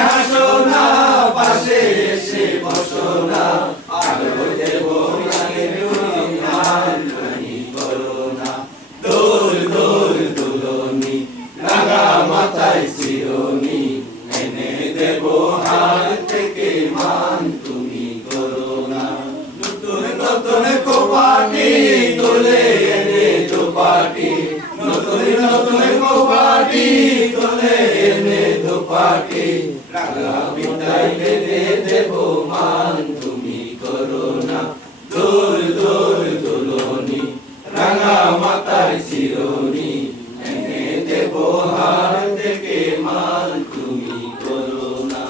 হাসো না মাথায় এনে দেব হাত থেকে মান পাখি আমি তাইলে দেব মান তুমি করো না দোল দোল দোলনি রাঙা মাতায় শিরোনি এনে দেব হার থেকে মান তুমি করো না